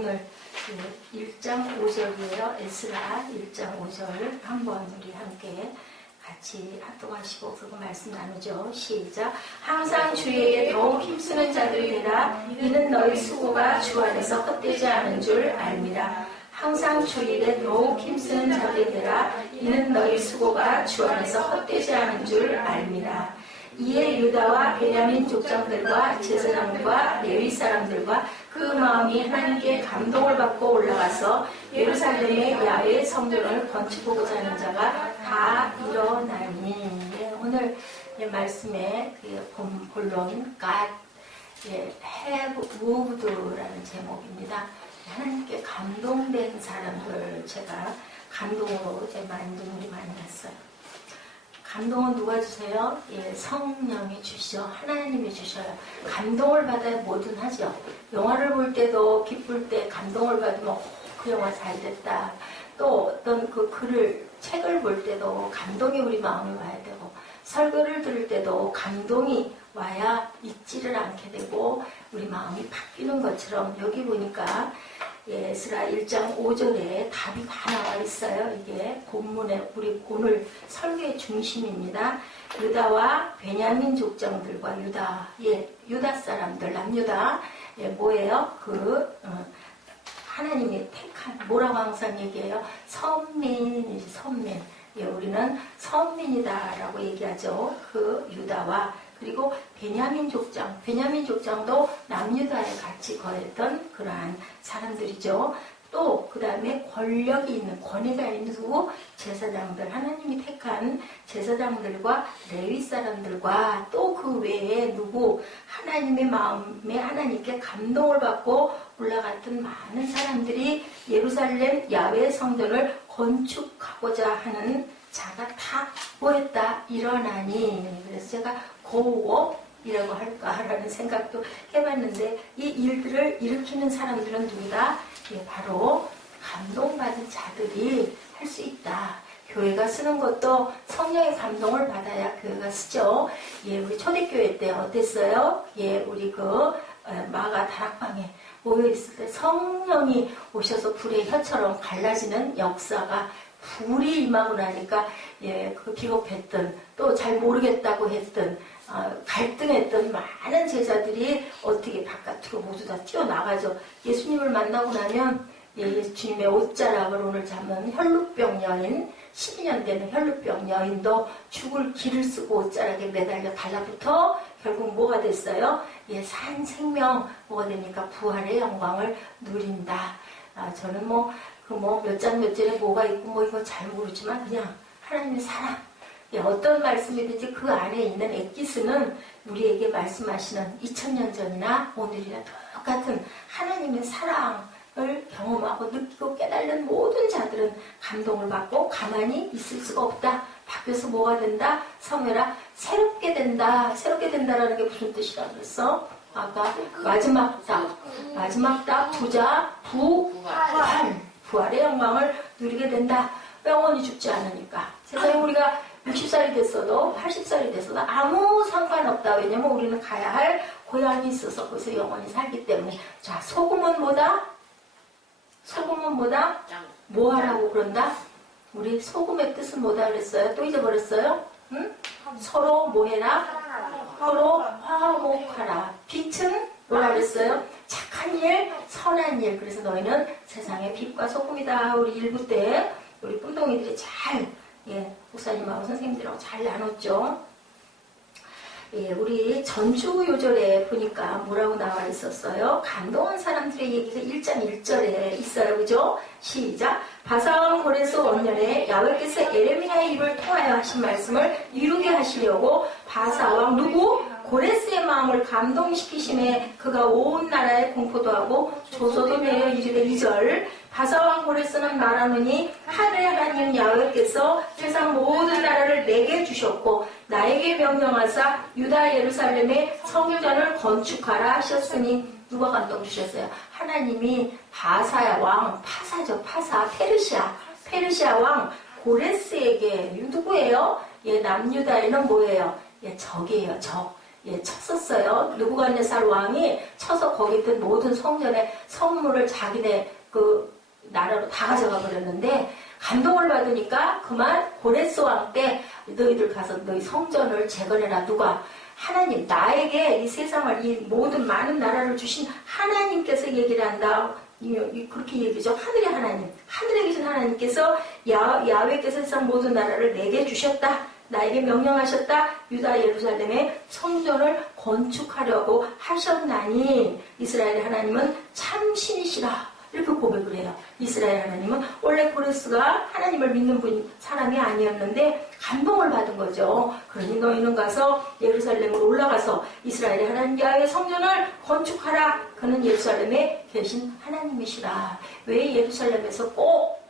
오늘 1장 5절이에요. 에스라 1장 5절 한번 우리 함께 같이 합독하시고 그거 말씀 나누죠. 시작. 항상 주에게 더욱 힘쓰는 자들이 되라. 이는 너희 수고가 주 안에서 헛되지 않은 줄 알미라. 항상 주에게 더욱 힘쓰는 자들이 되라. 이는 너희 수고가 주 안에서 헛되지 않은 줄 알미라. 이에 유다와 베냐민 족장들과 제사장과 레위 사람들과 그 마음이 하나님께 감동을 받고 올라가서 예루살렘의 야훼 성전을 건축하고자 하는 자가 다 일어나니. 오늘 말씀의 본론 God have moved라는 제목입니다. 하나님께 감동된 사람들 제가 감동으로 많은 눈물이 많이 났어요. 감동은 누가 주세요? 성령이 주시죠. 하나님이 주셔요. 감동을 받아야 뭐든 하죠. 영화를 볼 때도 기쁠 때 감동을 받으면 그 영화 잘 됐다. 또 어떤 그 책을 볼 때도 감동이 우리 마음에 와야 되고, 설교를 들을 때도 감동이 와야 잊지를 않게 되고 우리 마음이 바뀌는 것처럼 여기 보니까 에스라 1장 5절에 답이 다 나와 있어요. 이게 본문의 우리 오늘 설교의 중심입니다. 유다와 베냐민 족장들과 유다 사람들, 남유다 뭐예요? 하나님이 택한 뭐라고 항상 얘기해요? 선민. 우리는 선민이다라고 얘기하죠. 그 유다와 그리고 베냐민 족장도 남유다에 같이 거했던 그러한 사람들이죠. 또 그 다음에 권력이 있는, 권위가 있는 누구? 제사장들, 하나님이 택한 제사장들과 레위 사람들과 또 그 외에 누구? 하나님의 마음에 하나님께 감동을 받고 올라갔던 많은 사람들이 예루살렘 야훼 성전을 건축하고자 하는 자가 다 모였다. 일어나니. 그래서 제가 고업이라고 할까라는 생각도 해봤는데 이 일들을 일으키는 사람들은 누구다? 바로 감동받은 자들이 할 수 있다. 교회가 쓰는 것도 성령의 감동을 받아야 교회가 쓰죠. 우리 초대교회 때 어땠어요? 우리 마가 다락방에 모여있을 때 성령이 오셔서 불의 혀처럼 갈라지는 역사가 불이 임하고 나니까 비겁했던 또 잘 모르겠다고 했던 갈등했던 많은 제자들이 어떻게 바깥으로 모두 다 튀어나가죠. 예수님을 만나고 나면 예수님의 옷자락을 오늘 잡은 혈루병 여인, 12년 되는 혈루병 여인도 죽을 기를 쓰고 옷자락에 매달려 달라붙어 결국 뭐가 됐어요? 산 생명 뭐가 됩니까? 부활의 영광을 누린다. 저는 몇 장 몇 절에 뭐가 있고 이거 잘 모르지만 그냥 하나님의 사랑. 어떤 말씀이든지 그 안에 있는 엑기스는 우리에게 말씀하시는 2000년 전이나 오늘이나 똑같은 하나님의 사랑을 경험하고 느끼고 깨달는 모든 자들은 감동을 받고 가만히 있을 수가 없다. 바뀌어서 뭐가 된다? 성회라 새롭게 된다. 새롭게 된다라는 게 무슨 뜻이라고 그랬어? 아까 마지막 답 부활의 영광을 누리게 된다. 영원히 죽지 않으니까. 세상에 우리가 60살이 됐어도 80살이 됐어도 아무 상관없다. 왜냐면 우리는 가야 할 고향이 있어서 거기서 영원히 살기 때문에. 자, 소금은 뭐다? 뭐 하라고 그런다? 우리 소금의 뜻은 뭐다 그랬어요? 또 잊어버렸어요? 응? 서로 뭐 해라? 서로 화목하라. 빛은 뭐라 그랬어요? 착한 일, 선한 일. 그래서 너희는 세상의 빛과 소금이다. 우리 일부 때 우리 뿜동이들이 잘 목사님하고 선생님들하고 잘 나눴죠. 우리 전주 요절에 보니까 뭐라고 나와 있었어요? 감동한 사람들의 얘기가 1장 1절에 있어요. 그죠? 시작. 바사왕 고레스 원년에 야훼께서 에레미야의 입을 통하여 하신 말씀을 이루게 하시려고 바사왕 누구? 고레스의 마음을 감동시키심에 그가 온 나라에 공포도 하고 조소도 내려 이르되 2절. 바사왕 고레스는 말하노니 하늘의 하나님 야훼께서 세상 모든 나라를 내게 주셨고 나에게 명령하사 유다 예루살렘에 성전을 건축하라 하셨으니 누가 감동 주셨어요? 하나님이 페르시아 왕 고레스에게 누구예요? 남유다에는 뭐예요? 적이에요. 적. 쳤었어요. 느부갓네살 왕이 쳐서 거기 있던 모든 성전의 선물을 자기네 그 나라로 다 가져가 버렸는데 감동을 받으니까 그만 고레스 왕 때 너희들 가서 너희 성전을 재건해라. 누가? 하나님, 나에게 이 세상을 이 모든 많은 나라를 주신 하나님께서 얘기를 한다. 그렇게 얘기죠. 하늘의 하나님, 하늘에 계신 하나님께서 야훼께서 세상 모든 나라를 내게 주셨다. 나에게 명령하셨다. 유다 예루살렘에 성전을 건축하려고 하셨나니 이스라엘의 하나님은 참 신이시라. 이렇게 고백을 해요. 이스라엘 하나님은 원래 고레스가 하나님을 믿는 사람이 아니었는데 감동을 받은 거죠. 그러니 너희는 가서 예루살렘으로 올라가서 이스라엘의 하나님 야훼의 성전을 건축하라. 그는 예루살렘에 계신 하나님이시라. 왜 예루살렘에서 꼭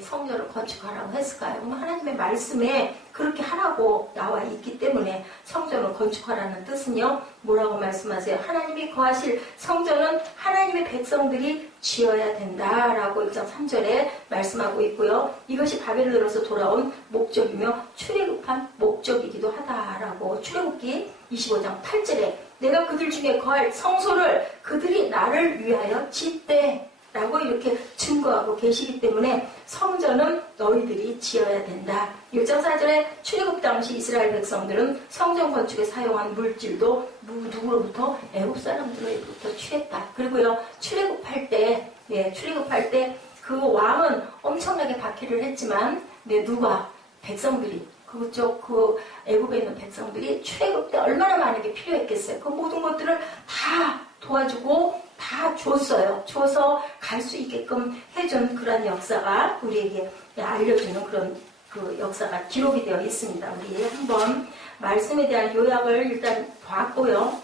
성전을 건축하라고 했을까요? 하나님의 말씀에 그렇게 하라고 나와 있기 때문에 성전을 건축하라는 뜻은요. 뭐라고 말씀하세요? 하나님이 거하실 성전은 하나님의 백성들이 지어야 된다라고 1장 3절에 말씀하고 있고요. 이것이 바벨론에서 돌아온 목적이며 출애굽한 목적이기도 하다라고 출애굽기 25장 8절에 내가 그들 중에 거할 성소를 그들이 나를 위하여 짓되 라고 이렇게 증거하고 계시기 때문에 성전은 너희들이 지어야 된다. 1장 4절에 출애굽 당시 이스라엘 백성들은 성전 건축에 사용한 물질도 누구로부터? 애굽 사람들로부터 취했다. 그리고요 출애굽할 때 그 왕은 엄청나게 박해를 했지만 누가? 백성들이 그쪽 그 애굽에 있는 백성들이 출애굽 때 얼마나 많은 게 필요했겠어요. 그 모든 것들을 다 도와주고 다 줬어요. 줘서 갈 수 있게끔 해준 그런 역사가 우리에게 알려주는 그런 그 역사가 기록이 되어 있습니다. 우리 한번 말씀에 대한 요약을 일단 봤고요.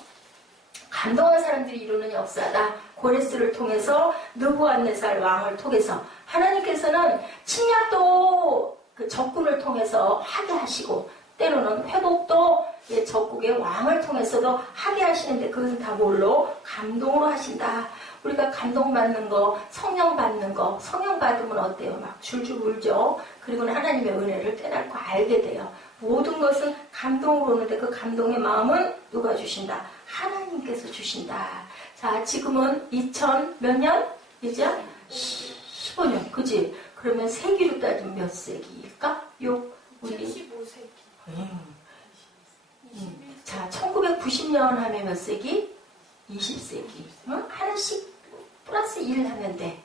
감동한 사람들이 이루는 역사다. 고레스를 통해서 느부갓네살 왕을 통해서 하나님께서는 침략도 그 적군을 통해서 하게 하시고 때로는 회복도 적국의 왕을 통해서도 하게 하시는데 그것은 다 뭘로? 감동으로 하신다. 우리가 감동받는 거, 성령 받는 거, 성령 받으면 어때요? 막 줄줄 울죠. 그리고는 하나님의 은혜를 깨닫고 알게 돼요. 모든 것은 감동으로 오는데 그 감동의 마음은 누가 주신다? 하나님께서 주신다. 자, 지금은 2000 몇 년? 이제 15년, 그지? 그러면 세기로 따지면 몇 세기일까? 우리 15세기. 자, 1990년 하면 몇 세기? 20세기. 하나씩 플러스 1 하면 돼.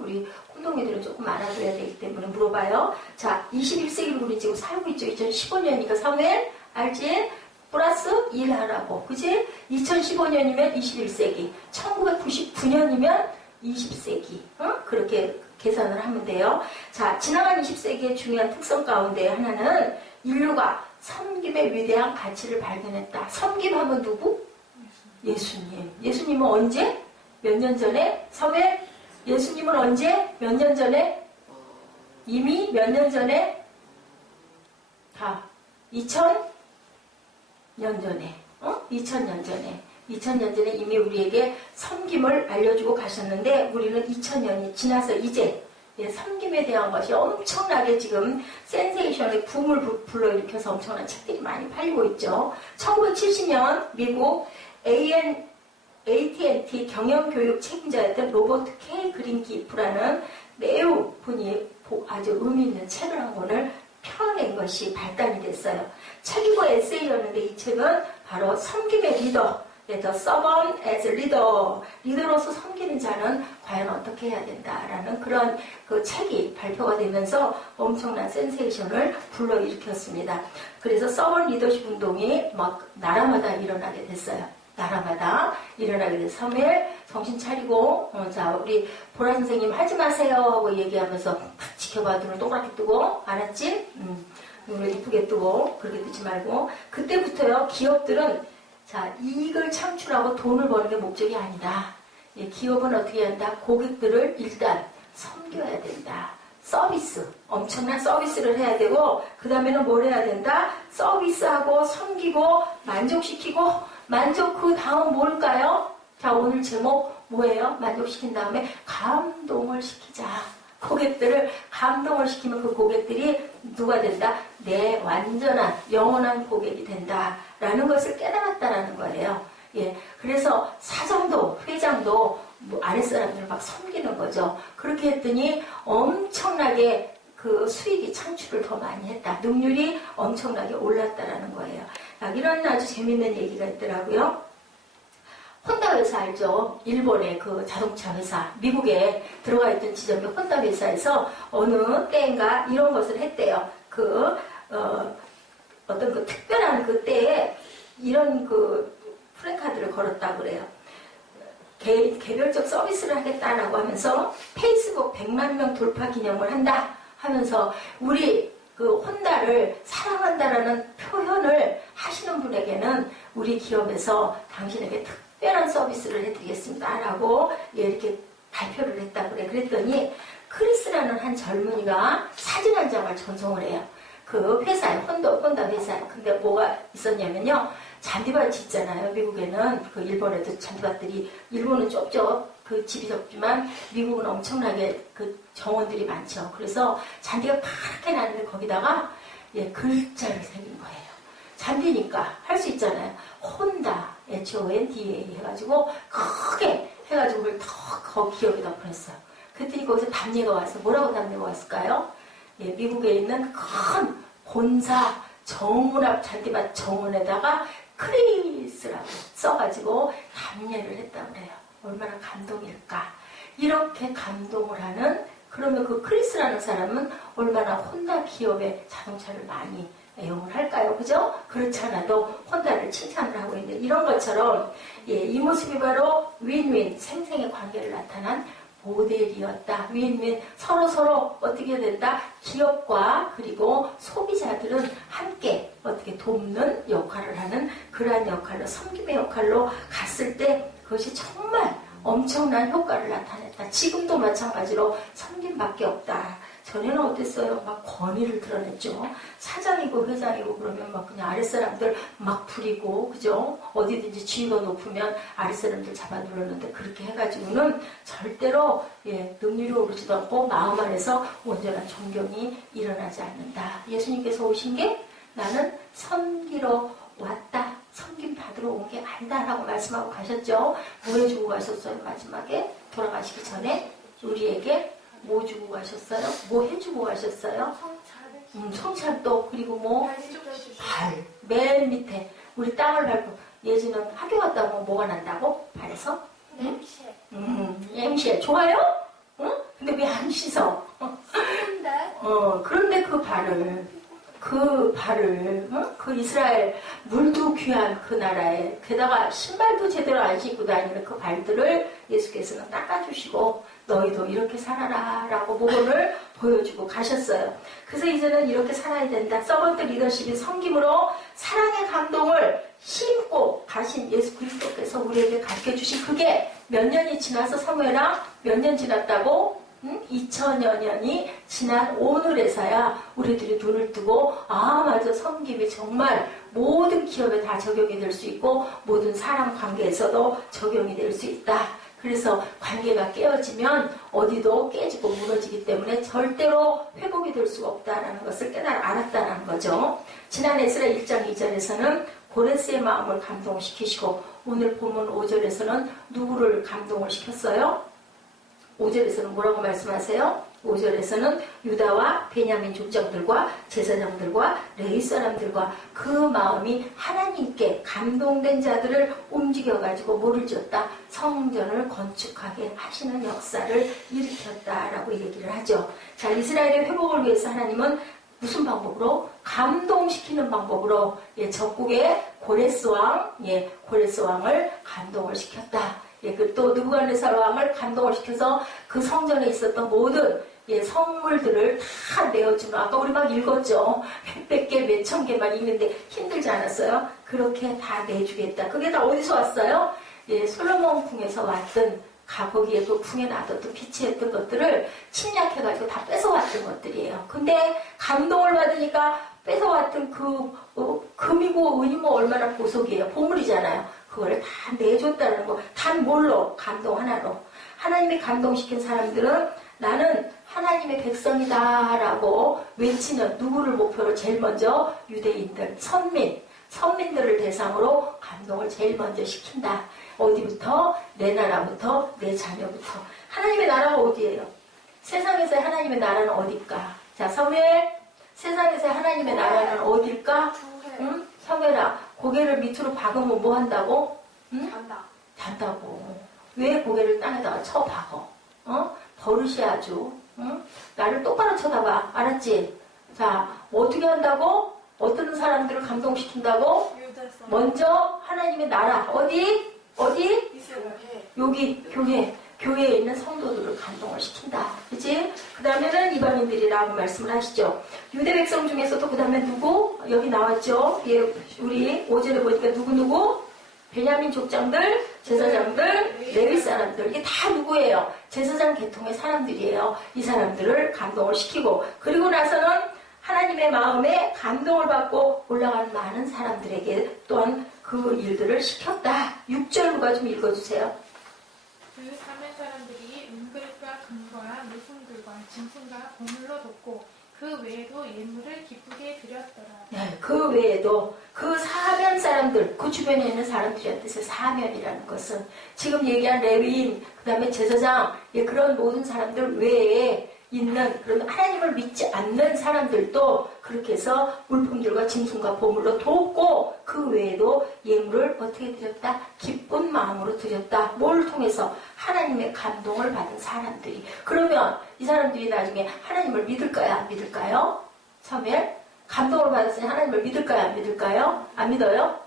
우리 혼동이들은 조금 알아둬야 되기 때문에 물어봐요. 자, 21세기를 우리 지금 살고 있죠. 2015년이니까 사무엘 알지? 플러스 1 하라고. 그지? 2015년이면 21세기. 1999년이면 20세기. 그렇게 계산을 하면 돼요. 자, 지나간 20세기의 중요한 특성 가운데 하나는 인류가 섬김의 위대한 가치를 발견했다. 섬김하면 누구? 예수님. 예수님은 언제? 몇 년 전에? 사무엘? 예수님은 언제? 몇 년 전에? 이미 몇 년 전에? 다 2000년 전에. 2000년 전에. 2000년 전에 이미 우리에게 섬김을 알려주고 가셨는데 우리는 2000년이 지나서 이제 섬김에 대한 것이 엄청나게 지금 센세이션의 붐을 불러일으켜서 엄청난 책들이 많이 팔리고 있죠. 1970년 미국 AT&T 경영교육 책임자였던 로버트 K. 그린기프라는 매우 분이 아주 의미 있는 책을 한 권을 펴낸 것이 발단이 됐어요. 책이고 에세이였는데 이 책은 바로 섬김의 리더, The Servant as Leader, 리더로서 섬기는 자는 과연 어떻게 해야 된다라는 그런 그 책이 발표가 되면서 엄청난 센세이션을 불러일으켰습니다. 그래서 서번 리더십 운동이 막 나라마다 일어나게 됐어요. 나라마다 일어나게 돼서 사무엘 정신 차리고 자 우리 보라 선생님 하지 마세요 하고 얘기하면서 탁 지켜봐. 눈을 동그랗게 뜨고 알았지? 눈을 이쁘게 뜨고 그렇게 뜨지 말고 그때부터요 기업들은 자 이익을 창출하고 돈을 버는 게 목적이 아니다. 기업은 어떻게 한다? 고객들을 일단 섬겨야 된다. 서비스, 엄청난 서비스를 해야 되고 그 다음에는 뭘 해야 된다? 서비스하고 섬기고 만족시키고 만족 그 다음 뭘까요? 자 오늘 제목 뭐예요? 만족시킨 다음에 감동을 시키자. 고객들을 감동을 시키면 그 고객들이 누가 된다? 내 완전한 영원한 고객이 된다 라는 것을 깨달았다라는 거예요. 예, 그래서 사장도 회장도 뭐 아랫사람들을 막 섬기는 거죠. 그렇게 했더니 엄청나게 그 수익이 창출을 더 많이 했다. 능률이 엄청나게 올랐다라는 거예요. 이런 아주 재밌는 얘기가 있더라고요. 혼다 회사 알죠? 일본의 그 자동차 회사, 미국에 들어가 있던 지점의 혼다 회사에서 어느 때인가 이런 것을 했대요. 어떤 그 특별한 그 때에 이런 그 프랜카드를 걸었다고 그래요. 개별적 서비스를 하겠다라고 하면서 페이스북 100만 명 돌파 기념을 한다 하면서 우리 그 혼다를 사랑한다라는 표현을 하시는 분에게는 우리 기업에서 당신에게 특별한 서비스를 해드리겠습니다 라고 이렇게 발표를 했다고 그래. 그랬더니 크리스라는 한 젊은이가 사진 한 장을 전송을 해요. 그 회사에, 혼다 회사에. 근데 뭐가 있었냐면요. 잔디밭이 있잖아요. 미국에는. 그 일본에도 잔디밭들이, 일본은 좁죠. 그 집이 좁지만 미국은 엄청나게 그 정원들이 많죠. 그래서 잔디가 파랗게 나는데 거기다가 글자를 새긴 거예요. 잔디니까 할 수 있잖아요. 혼다, HONDA 해가지고 크게 해가지고 그걸 더 기업에다 보냈어요. 그랬더니 거기서 답례가 와서 뭐라고 답례가 왔을까요? 미국에 있는 큰 본사 정문 앞 잔디밭 정원에다가 크리스라고 써가지고 답례를 했다고 그래요. 얼마나 감동일까. 이렇게 감동을 하는, 그러면 그 크리스라는 사람은 얼마나 혼다 기업의 자동차를 많이 애용을 할까요? 그죠? 그렇지 않아도 혼다를 칭찬을 하고 있는데, 이런 것처럼 이 모습이 바로 윈윈 생생의 관계를 나타난 모델이었다. 윈윈 서로 어떻게 된다? 기업과 그리고 소비자들은 함께 어떻게 돕는 역할을 하는 그러한 역할로, 섬김의 역할로 갔을 때 그것이 정말 엄청난 효과를 나타냈다. 지금도 마찬가지로 섬김밖에 없다. 전에는 어땠어요? 막 권위를 드러냈죠. 사장이고 회장이고 그러면 막 그냥 아랫사람들 막 부리고, 그죠? 어디든지 지위가 높으면 아랫사람들 잡아 눌렀는데, 그렇게 해가지고는 절대로 능률이 오르지도 않고 마음 안에서 온전한 존경이 일어나지 않는다. 예수님께서 오신 게 나는 섬기러 왔다. 섬김 받으러 온 게 아니다라고 말씀하고 가셨죠. 뭐 해주고 가셨어요? 마지막에 돌아가시기 전에 우리에게 뭐 주고 가셨어요? 뭐 해주고 가셨어요? 성찬도. 그리고 뭐? 발. 맨 밑에 우리 땅을 밟고, 예지는 학교 갔다 오면 뭐가 난다고? 발에서? 냄새. 좋아요? 응? 근데 왜 안 씻어? 그런데 그 이스라엘 물도 귀한 그 나라에, 게다가 신발도 제대로 안 신고 다니는 그 발들을 예수께서는 닦아주시고 너희도 이렇게 살아라 라고 모범을 보여주고 가셨어요. 그래서 이제는 이렇게 살아야 된다. 서번트 리더십이 섬김으로 사랑의 감동을 심고 가신 예수 그리스도께서 우리에게 가르쳐주신, 그게 몇 년이 지나서, 사무엘아 몇 년 지났다고? 2000여 년이 지난 오늘에서야 우리들이 눈을 뜨고, 맞아, 섬김이 정말 모든 기업에 다 적용이 될 수 있고 모든 사람 관계에서도 적용이 될 수 있다. 그래서 관계가 깨어지면 어디도 깨지고 무너지기 때문에 절대로 회복이 될 수가 없다는 것을 알았다는 거죠. 지난 에스라 1장 2절에서는 고레스의 마음을 감동시키시고, 오늘 본문 5절에서는 누구를 감동을 시켰어요? 5절에서는 뭐라고 말씀하세요? 5절에서는 유다와 베냐민 족장들과 제사장들과 레위 사람들과 그 마음이 하나님께 감동된 자들을 움직여가지고 뭐를 지었다? 성전을 건축하게 하시는 역사를 일으켰다라고 얘기를 하죠. 자, 이스라엘의 회복을 위해서 하나님은 무슨 방법으로? 감동시키는 방법으로 적국의 고레스 왕을 감동을 시켰다. 또 느부갓네살 왕을 감동을 시켜서 그 성전에 있었던 모든 선물들을 다 내어주는, 아까 우리 막 읽었죠. 몇백 개, 몇천 개만 읽는데 힘들지 않았어요? 그렇게 다 내주겠다. 그게 다 어디서 왔어요? 솔로몬 궁에서 왔던, 거기에 그 궁에 놔뒀던 비치했던 것들을 침략해가지고 다 뺏어왔던 것들이에요. 근데 감동을 받으니까 뺏어왔던 금이고 은이고 얼마나 보석이에요. 보물이잖아요. 그걸 다 내줬다는 거. 단 뭘로? 감동 하나로. 하나님이 감동시킨 사람들은 나는 하나님의 백성이다 라고 외치는, 누구를 목표로? 제일 먼저 유대인들, 선민, 선민들을 대상으로 감동을 제일 먼저 시킨다. 어디부터? 내 나라부터, 내 자녀부터. 하나님의 나라가 어디예요? 세상에서의 하나님의 나라는 어딜까? 자, 사무엘, 세상에서의 하나님의 나라는 어딜까? 응? 사무엘아, 고개를 밑으로 박으면 뭐 한다고? 응? 잔다고. 왜 고개를 땅에다가 쳐 박어? 버릇이 아주. 응? 나를 똑바로 쳐다봐. 알았지? 자, 뭐 어떻게 한다고? 어떤 사람들을 감동시킨다고? 먼저 하나님의 나라. 어디? 여기 교회에 있는 성도들을 감동을 시킨다. 그치? 그 다음에는 이방인들이라고 말씀을 하시죠. 유대 백성 중에서도 그 다음에 누구? 여기 나왔죠? 예, 우리 오전에 보니까 누구? 베냐민 족장들, 제사장들, 레위 사람들. 이게 다 누구예요? 제사장 계통의 사람들이에요. 이 사람들을 감동을 시키고, 그리고 나서는 하나님의 마음에 감동을 받고 올라가는 많은 사람들에게 또한 그 일들을 시켰다. 6절과 좀 읽어주세요. 그 사면 사람들이 은글과 금과 물품들과 짐승과 보물로 돕고 그 외에도 예물을 기쁘게 드렸더라. 네, 그 외에도 그 사면 사람들, 그 주변에 있는 사람들이란 뜻의 사면이라는 것은 지금 얘기한 레위인, 그 다음에 제사장, 그런 모든 사람들 외에 있는 그런 하나님을 믿지 않는 사람들도 그렇게 해서 물품들과 짐승과 보물로 돕고 그 외에도 예물을 어떻게 드렸다? 기쁜 마음으로 드렸다. 뭘 통해서? 하나님의 감동을 받은 사람들이. 그러면 이 사람들이 나중에 하나님을 믿을까요? 안 믿을까요? 사무엘? 감동을 받았으니 하나님을 믿을까요? 안 믿을까요? 안 믿어요?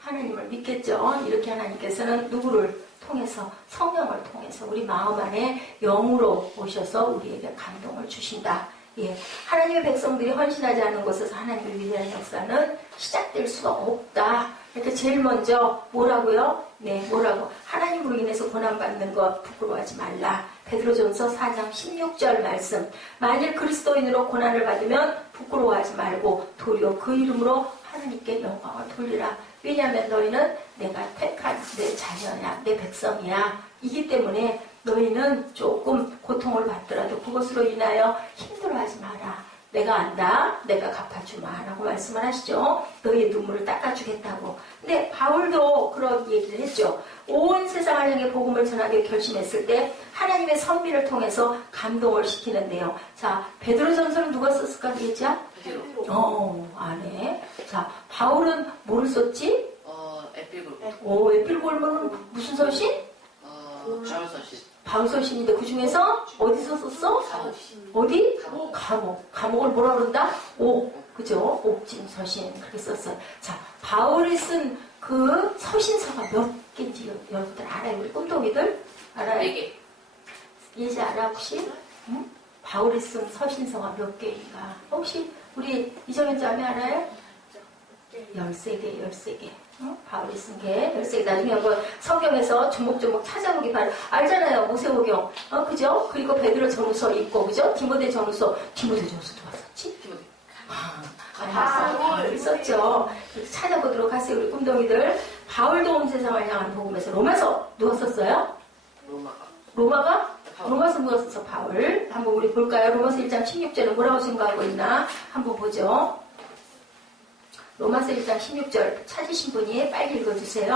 하나님을 믿겠죠. 이렇게 하나님께서는 누구를 통해서, 성령을 통해서 우리 마음 안에 영으로 오셔서 우리에게 감동을 주신다. 예, 하나님의 백성들이 헌신하지 않은 곳에서 하나님의 위대한 역사는 시작될 수가 없다. 그러니까 제일 먼저 뭐라고요? 네, 뭐라고? 하나님으로 인해서 고난받는 것 부끄러워하지 말라. 베드로전서 4장 16절 말씀. 만일 그리스도인으로 고난을 받으면 부끄러워하지 말고 도리어 그 이름으로 하나님께 영광을 돌리라. 왜냐하면 너희는 내가 택한 내 자녀야, 내 백성이야. 이기 때문에 너희는 조금 고통을 받더라도 그것으로 인하여 힘들어하지 마라. 내가 안다. 내가 갚아주마. 라고 말씀을 하시죠. 너희의 눈물을 닦아주겠다고. 근데 바울도 그런 얘기를 했죠. 온 세상을 향해 복음을 전하기로 결심했을 때 하나님의 선비를 통해서 감동을 시키는데요. 자, 베드로전서는 누가 썼을까 그랬죠? 베드로. 안에. 자, 바울은 뭐를 썼지? 에필골. 에필골은 무슨 서신? 바울서신. 바울서신인데 그 중에서 어디서 썼어? 어디? 감옥을 뭐라 그런다? 그죠? 옥진 서신 그렇게 썼어요. 자, 바울이 쓴 그 서신서가 몇 개인지 여러분들 알아요? 우리 꿈독이들 알아요? 4개. 예지 알아 혹시? 응? 바울이 쓴 서신서가 몇 개인가? 혹시 우리 이정현 자매 알아요? 13개. 응? 바울이 쓴 게 13개. 나중에 한번 성경에서 조목조목 찾아보기 바랍니다. 알잖아요. 모세오경. 그죠? 그리고 베드로 전후서 있고, 그죠? 디모데 전후서. 디모데 전후서 누가 썼지? 바울 썼죠. 찾아보도록 하세요. 우리 꿈덩이들. 바울도 온 세상을 향한 복음에서 로마서 누가 썼어요? 로마가? 로마서 누가 썼어? 바울. 한번 우리 볼까요? 로마서 1장 16절은 뭐라고 생각하고 있나? 한번 보죠. 로마서 1장 16절 찾으신 분이 빨리 읽어주세요.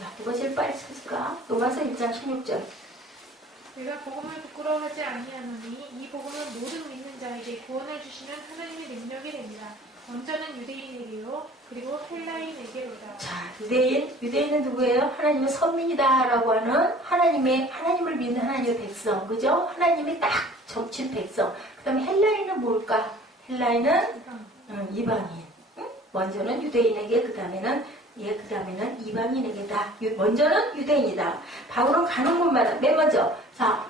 야, 누가 제일 빨리 찾을까? 로마서 1장 16절. 내가 복음을 부끄러워하지 아니하노니 이 복음은 모든 믿는 자에게 구원을 주시는 하나님의 능력이 됩니다. 먼저는 유대인에게요, 그리고 헬라인에게로다. 자, 유대인은 누구예요? 하나님의 선민이다라고 하는 하나님을 믿는 하나님의 백성, 그죠? 하나님이 딱 정친 백성. 그 다음에 헬라인은 뭘까? 헬라인은 이방인. 응? 먼저는 유대인에게, 그 다음에는 이방인에게다. 먼저는 유대인이다. 바울은 가는 곳마다 맨 먼저, 자,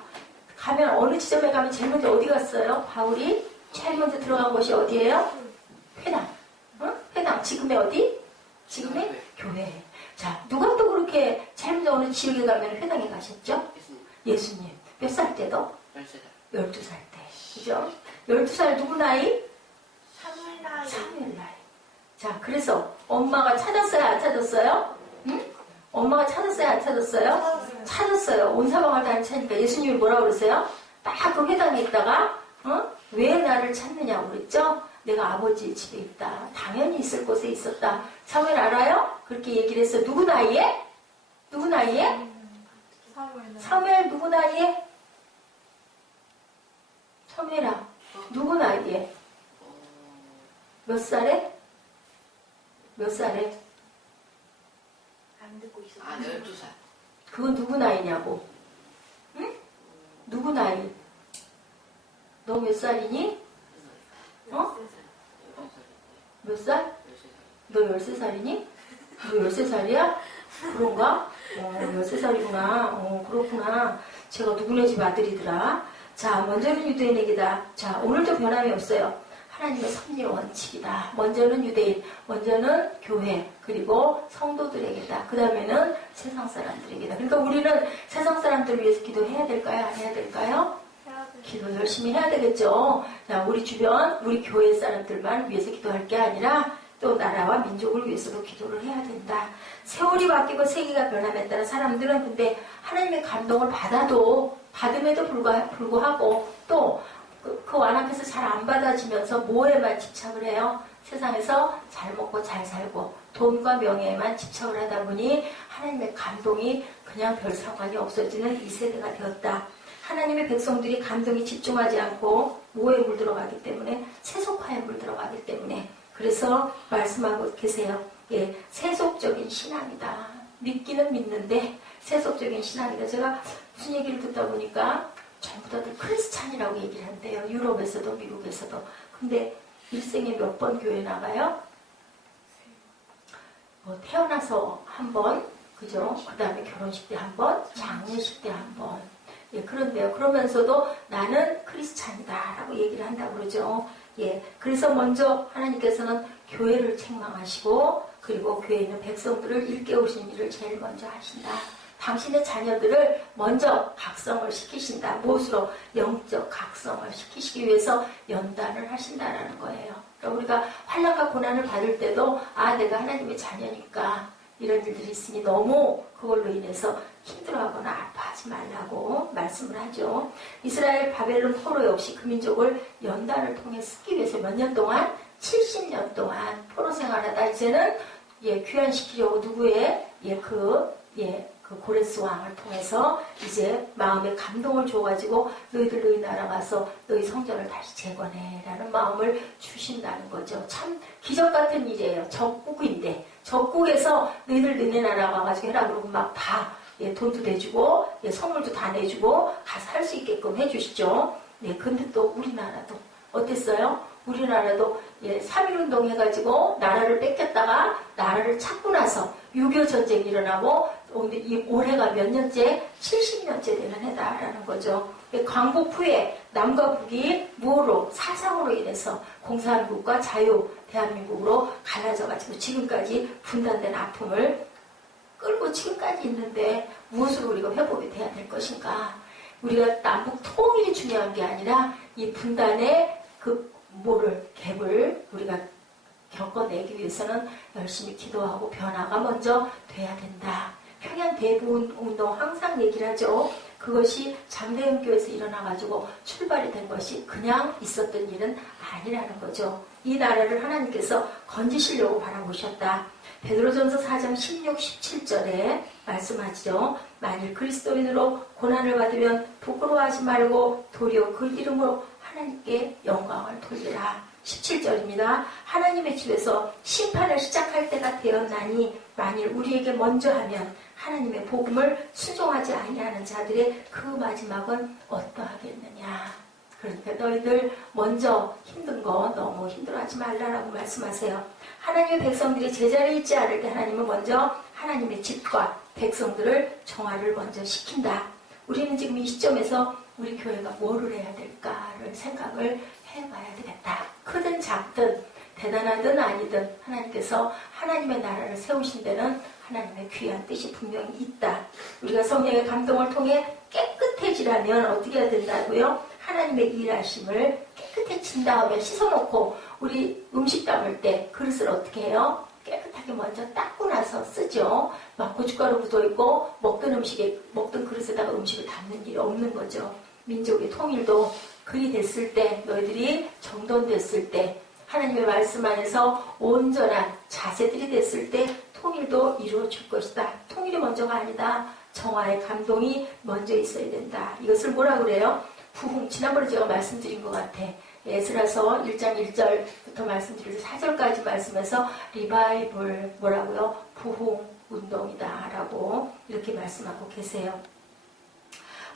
가면 어느 지점에 가면 제일 먼저 어디 갔어요? 바울이 제일 먼저 들어간 곳이 어디예요? 회당. 응? 회당. 지금의 어디? 지금의 교회. 자, 누가 또 그렇게 제일 먼저 어느 지역에 가면 회당에 가셨죠? 예수님. 몇 살 때도? 12살 때. 그죠? 12살 누구 나이? 사무엘 나이. 자, 그래서 엄마가 찾았어요? 안 찾았어요? 응? 엄마가 찾았어요? 안 찾았어요? 찾았어요. 온 사방을 다 찾으니까 예수님이 뭐라고 그러세요? 딱 그 회당에 있다가 왜 나를 찾느냐고 그랬죠? 내가 아버지 집에 있다. 당연히 있을 곳에 있었다. 사무엘 알아요? 그렇게 얘기를 했어. 누구 나이에? 누구 나이에? 사무엘 누구 나이에? 사무엘아, 누구 나이에? 몇 살에? 몇 살에? 안 듣고 있어. 12살. 그건 누구 나이냐고? 응? 누구 나이? 너 몇 살이니? 어? 몇 살? 너 13살이니? 너 13살이야? 그런가? 13살이구나. 그렇구나. 제가 누구네 집 아들이더라. 자, 먼저는 유대인에게다. 자, 오늘도 변함이 없어요. 하나님의 섭리 원칙이다. 먼저는 유대인, 먼저는 교회, 그리고 성도들에게다. 그 다음에는 세상 사람들에게다. 그러니까 우리는 세상 사람들을 위해서 기도해야 될까요? 안 해야 될까요? 기도 열심히 해야 되겠죠. 자, 우리 주변, 우리 교회 사람들만 위해서 기도할 게 아니라 또 나라와 민족을 위해서도 기도를 해야 된다. 세월이 바뀌고 세기가 변함에 따라 사람들은 근데 하나님의 감동을 받음에도 불구하고 또 그 완악해서 잘 안 받아지면서 뭐에만 집착을 해요? 세상에서 잘 먹고 잘 살고 돈과 명예에만 집착을 하다 보니 하나님의 감동이 그냥 별 상관이 없어지는 이 세대가 되었다. 하나님의 백성들이 감동이 집중하지 않고 뭐에 물들어가기 때문에 세속화에 물들어가기 때문에 그래서 말씀하고 계세요. 예, 세속적인 신앙이다. 믿기는 믿는데 세속적인 신앙이다. 제가 무슨 얘기를 듣다 보니까 전부 다들 크리스찬이라고 얘기를 한대요. 유럽에서도 미국에서도. 근데 일생에 몇 번 교회 나가요? 뭐 태어나서 한 번, 그죠? 그 다음에 결혼식 때 한 번, 장례식 때 한 번. 예, 그런데요. 그러면서도 나는 크리스찬이다 라고 얘기를 한다고 그러죠. 예, 그래서 먼저 하나님께서는 교회를 책망하시고 그리고 교회에 있는 백성들을 일깨우시는 일을 제일 먼저 하신다. 당신의 자녀들을 먼저 각성을 시키신다. 무엇으로? 영적 각성을 시키시기 위해서 연단을 하신다라는 거예요. 그러니까 우리가 환난과 고난을 받을 때도 내가 하나님의 자녀니까 이런 일들이 있으니 너무 그걸로 인해서 힘들어하거나 아파하지 말라고 말씀을 하죠. 이스라엘 바벨론 포로 역시 그 민족을 연단을 통해 쓰기 위해서 몇 년 동안? 70년 동안 포로 생활하다 이제는 귀환시키려고 누구의 그 고레스 왕을 통해서 이제 마음에 감동을 줘가지고 너희 나라 가서 너희 성전을 다시 재건해라는 마음을 주신다는 거죠. 참 기적 같은 일이에요. 적국인데 적국에서 너희네 나라 와가지고 해라 그러고 막 다 돈도 내주고 선물도 다 내주고 가서 할 수 있게끔 해주시죠. 근데 또 우리나라도 어땠어요? 우리나라도 3.1운동 해가지고 나라를 뺏겼다가 나라를 찾고 나서 6.25 전쟁이 일어나고 올해가 몇 년째? 70년째 되는 해다라는 거죠. 광복 후에 남과 북이 뭐로? 사상으로 인해서 공산국과 자유 대한민국으로 갈라져가지고 지금까지 분단된 아픔을 끌고 지금까지 있는데 무엇으로 우리가 회복이 돼야 될 것인가? 우리가 남북 통일이 중요한 게 아니라 이 분단의 갭을 우리가 겪어내기 위해서는 열심히 기도하고 변화가 먼저 돼야 된다. 평양 대부분 운동 항상 얘기를 하죠. 그것이 장대현교에서 일어나가지고 출발이 된 것이 그냥 있었던 일은 아니라는 거죠. 이 나라를 하나님께서 건지시려고 바라보셨다. 베드로전서 4장 16, 17절에 말씀하시죠. 만일 그리스도인으로 고난을 받으면 부끄러워하지 말고 도리어 그 이름으로 하나님께 영광을 돌리라. 17절입니다. 하나님의 집에서 심판을 시작할 때가 되었나니 만일 우리에게 먼저 하면 하나님의 복음을 순종하지 아니하는 자들의 그 마지막은 어떠하겠느냐. 그러니까 너희들 먼저 힘든 거 너무 힘들어하지 말라라고 말씀하세요. 하나님의 백성들이 제자리에 있지 않을 때 하나님은 먼저 하나님의 집과 백성들을 정화를 먼저 시킨다. 우리는 지금 이 시점에서 우리 교회가 뭐를 해야 될까를 생각을 해봐야 되겠다. 크든 작든 대단하든 아니든 하나님께서 하나님의 나라를 세우신 데는 하나님의 귀한 뜻이 분명히 있다. 우리가 성령의 감동을 통해 깨끗해지려면 어떻게 해야 된다고요? 하나님의 일하심을 깨끗해진 다음에 씻어놓고 우리 음식 담을 때 그릇을 어떻게 해요? 깨끗하게 먼저 닦고 나서 쓰죠. 막 고춧가루 묻어있고 먹던 그릇에다가 음식을 담는 일이 없는 거죠. 민족의 통일도 그리 됐을 때 너희들이 정돈됐을 때 하나님의 말씀 안에서 온전한 자세들이 됐을 때 통일도 이루어질 것이다. 통일이 먼저가 아니다. 정화의 감동이 먼저 있어야 된다. 이것을 뭐라 그래요? 부흥. 지난번에 제가 말씀드린 것 같아. 에스라서 1장 1절부터 말씀드리면서 4절까지 말씀해서 리바이벌 뭐라고요? 부흥 운동이다 라고 이렇게 말씀하고 계세요.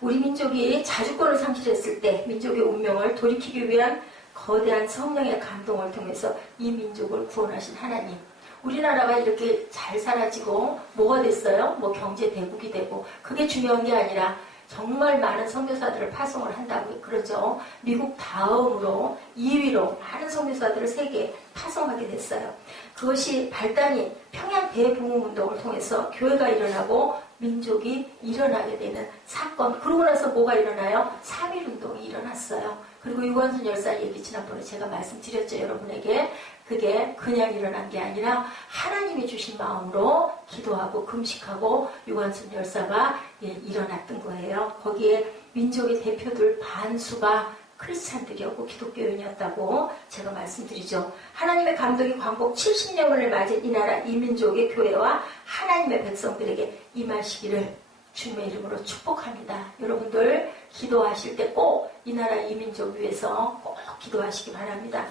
우리 민족이 자주권을 상실했을 때 민족의 운명을 돌이키기 위한 거대한 성령의 감동을 통해서 이 민족을 구원하신 하나님. 우리나라가 이렇게 잘 사라지고 뭐가 됐어요? 뭐 경제 대국이 되고 그게 중요한 게 아니라 정말 많은 선교사들을 파송을 한다고 그러죠. 미국 다음으로 2위로 많은 선교사들을 세계에 파송하게 됐어요. 그것이 발단이 평양 대부흥운동을 통해서 교회가 일어나고 민족이 일어나게 되는 사건. 그러고 나서 뭐가 일어나요? 3.1운동이 일어났어요. 그리고 유관순 열사 얘기 지난번에 제가 말씀드렸죠. 여러분에게. 그게 그냥 일어난 게 아니라 하나님이 주신 마음으로 기도하고 금식하고 유관순 열사가 일어났던 거예요. 거기에 민족의 대표들 반수가 크리스찬들이었고 기독교인이었다고 제가 말씀드리죠. 하나님의 감독이 광복 70년을 맞은 이 나라 이 민족의 교회와 하나님의 백성들에게 임하시기를 주님의 이름으로 축복합니다. 여러분들 기도하실 때 꼭 이 나라 이 민족 위해서 꼭 기도하시기 바랍니다.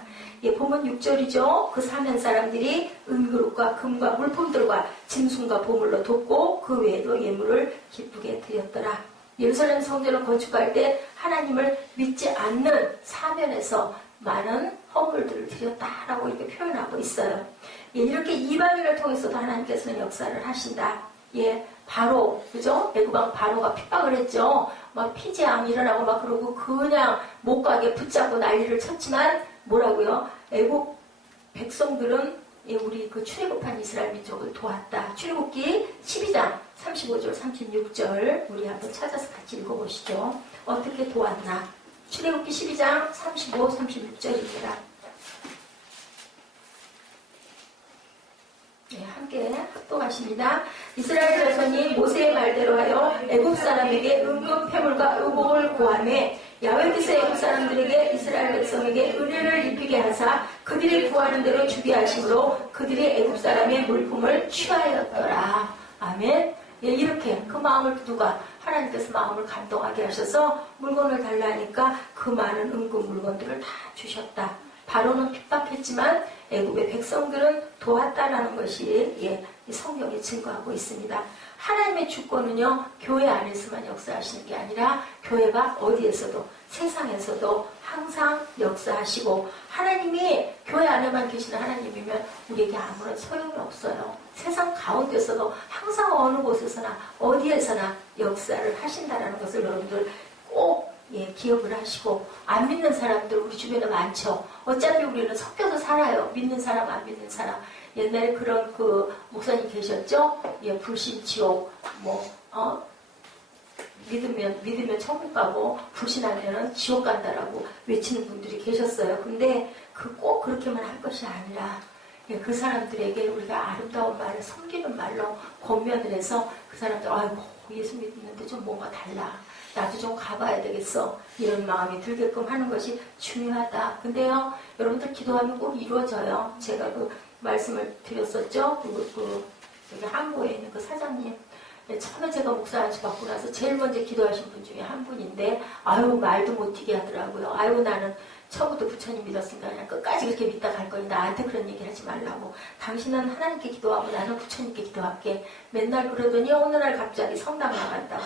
본문 6절이죠. 그 사면 사람들이 은그릇과 금과 물품들과 짐승과 보물로 돕고 그 외에도 예물을 기쁘게 드렸더라. 예루살렘 성전을 건축할 때 하나님을 믿지 않는 사면에서 많은 허물들을 드렸다라고 이렇게 표현하고 있어요. 이렇게 이방인을 통해서도 하나님께서는 역사를 하신다. 바로, 그죠? 애굽왕 바로가 핍박을 했죠. 막 피재앙 일어나고 막 그러고 그냥 못 가게 붙잡고 난리를 쳤지만 뭐라고요? 애굽 백성들은 우리 그 출애굽한 이스라엘 민족을 도왔다. 출애굽기 12장 35절 36절 우리 한번 찾아서 같이 읽어보시죠. 어떻게 도왔나? 출애굽기 12장 35, 36절입니다. 함께 합독하십니다. 이스라엘 자손이 모세의 말대로 하여 애굽 사람에게 은금 패물과 의복을 구하매 야훼께서 애굽 사람들에게 이스라엘 백성에게 은혜를 입히게 하사 그들이 구하는 대로 주게 하심으로 그들이 애굽 사람의 물품을 취하였더라. 아멘. 이렇게 그 마음을 누가 하나님께서 마음을 감동하게 하셔서 물건을 달라 하니까 그 많은 은금 물건들을 다 주셨다. 바로는 핍박했지만 애굽의 백성들은 도왔다라는 것이 이 성경에 증거하고 있습니다. 하나님의 주권은요 교회 안에서만 역사하시는 게 아니라 교회가 어디에서도 세상에서도 항상 역사하시고 하나님이 교회 안에만 계시는 하나님이면 우리에게 아무런 소용이 없어요. 세상 가운데서도 항상 어느 곳에서나 어디에서나 역사를 하신다라는 것을 여러분들 꼭 기억을 하시고 안 믿는 사람들 우리 주변에 많죠. 어차피 우리는 섞여서 살아요. 믿는 사람 안 믿는 사람. 옛날에 그런 그 목사님 계셨죠? 불신 지옥 믿으면 천국 가고 불신하면 지옥 간다라고 외치는 분들이 계셨어요. 근데 꼭 그렇게만 할 것이 아니라 그 사람들에게 우리가 아름다운 말을 섬기는 말로 권면을 해서 그 사람들 아이고 예수 믿는데 좀 뭔가 달라. 나도 좀 가봐야 되겠어. 이런 마음이 들게끔 하는 것이 중요하다. 근데요, 여러분들 기도하면 꼭 이루어져요. 제가 그 말씀을 드렸었죠. 여기 한국에 있는 그 사장님. 처음에 제가 목사 안수 받고 나서 제일 먼저 기도하신 분 중에 한 분인데, 아유, 말도 못 튀게 하더라고요. 아유, 나는 처음부터 부처님 믿었으니까 그냥 끝까지 그렇게 믿다 갈 거니 나한테 그런 얘기 하지 말라고. 당신은 하나님께 기도하고 나는 부처님께 기도할게. 맨날 그러더니 어느 날 갑자기 성당 나간다고.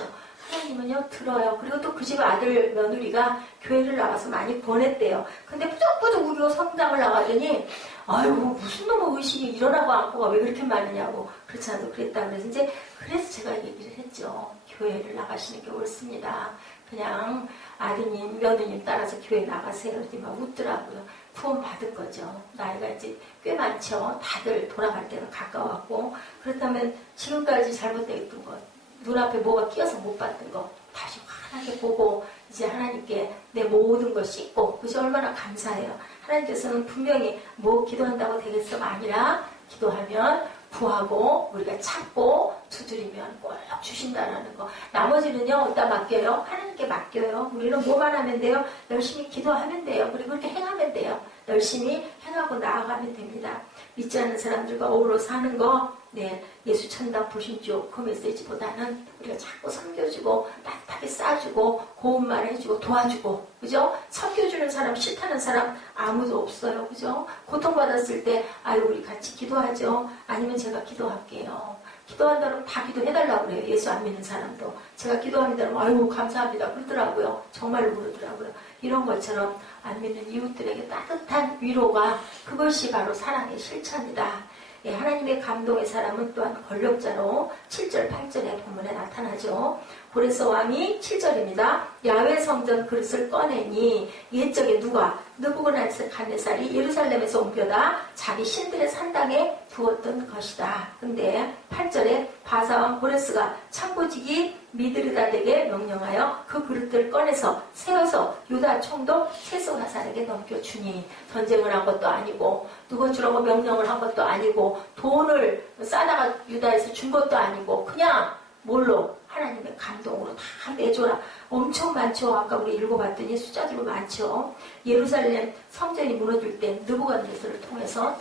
하나님은요 들어요. 그리고 또 그 집 아들 며느리가 교회를 나가서 많이 보냈대요. 근데 뿌적뿌적 우리가 성당을 나가더니 아유 무슨 놈의 의식이 일어나고 안고가 왜 그렇게 많으냐고. 그렇지 않아도 그랬다. 그래서 제가 얘기를 했죠. 교회를 나가시는 게 옳습니다. 그냥 아드님 며느님 따라서 교회 나가세요. 그랬더니 막 웃더라고요. 구원 받은 거죠. 나이가 이제 꽤 많죠. 다들 돌아갈 때가 가까웠고. 그렇다면 지금까지 잘못되었던 것 눈앞에 뭐가 끼어서 못 봤던 거 다시 환하게 보고 이제 하나님께 내 모든 걸 씻고 그것이 얼마나 감사해요. 하나님께서는 분명히 뭐 기도한다고 되겠어가 아니라 기도하면 구하고 우리가 찾고 두드리면 꼭 주신다라는 거. 나머지는요 어디다 맡겨요? 하나님께 맡겨요. 우리는 뭐만 하면 돼요? 열심히 기도하면 돼요. 그리고 그렇게 행하면 돼요. 열심히 행하고 나아가면 됩니다. 믿지 않는 사람들과 어우러 사는 거, 네, 예수 천당 보신주 그 메시지보다는 우리가 자꾸 섬겨주고 따뜻하게 싸주고 고운 말 해주고 도와주고, 그죠? 섬겨주는 사람, 싫다는 사람 아무도 없어요. 그죠? 고통받았을 때 아유 우리 같이 기도하죠. 아니면 제가 기도할게요. 기도한다면 다 기도해달라고 그래요. 예수 안 믿는 사람도. 제가 기도합니다면 아유 감사합니다 그러더라고요. 정말로 그러더라고요. 이런 것처럼 안 믿는 이웃들에게 따뜻한 위로가, 그것이 바로 사랑의 실천이다. 예, 하나님의 감동의 사람은 또한 권력자로 7절 8절의 본문에 나타나죠. 고레스 왕이 7절입니다. 야훼 성전 그릇을 꺼내니 옛적에 누가 느부갓네살이 예루살렘에서 옮겨다 자기 신들의 산당에 두었던 것이다. 근데 8절에 바사왕 고레스가 창고지기 미드르다덱에 명령하여 그 그릇들을 꺼내서 세워서 유다 총독 세스가산에게 넘겨주니, 전쟁을 한 것도 아니고 누가 주라고 명령을 한 것도 아니고 돈을 싸다가 유다에서 준 것도 아니고 그냥 뭘로? 하나님의 감동으로 다 내줘라. 엄청 많죠. 아까 우리 읽어봤더니 숫자들로 많죠. 예루살렘 성전이 무너질 때 느부갓네살을 통해서 다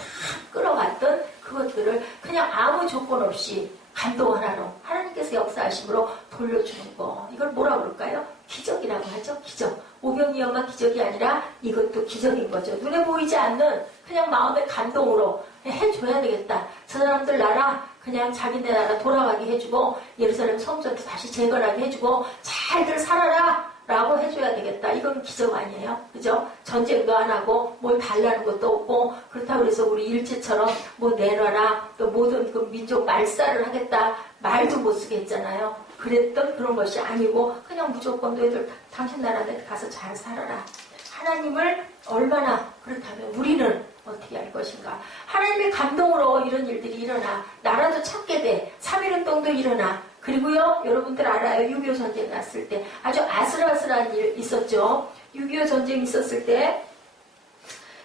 끌어갔던 그것들을 그냥 아무 조건 없이 감동 하나로 하나님께서 역사하심으로 돌려주는 거. 이걸 뭐라고 그럴까요? 기적이라고 하죠. 기적. 오병이어만 기적이 아니라 이것도 기적인 거죠. 눈에 보이지 않는 그냥 마음의 감동으로 해줘야 되겠다. 저 사람들 나라 그냥 자기네 나라 돌아가게 해주고 예루살렘 성전도 다시 재건하게 해주고 잘들 살아라 라고 해줘야 되겠다. 이건 기적 아니에요. 그죠? 전쟁도 안 하고 뭘 달라는 것도 없고, 그렇다고 해서 우리 일제처럼 뭐 내놔라 또 모든 그 민족 말살을 하겠다 말도 못 쓰게 했잖아요. 그랬던 그런 것이 아니고 그냥 무조건 너희들 당신 나라에 가서 잘 살아라. 하나님을 얼마나, 그렇다면 우리는 어떻게 할 것인가. 하나님의 감동으로 이런 일들이 일어나 나라도 찾게 돼. 3.1운동도 일어나. 그리고요 여러분들 알아요. 6.25 전쟁 났을 때 아주 아슬아슬한 일 있었죠. 6.25 전쟁 있었을 때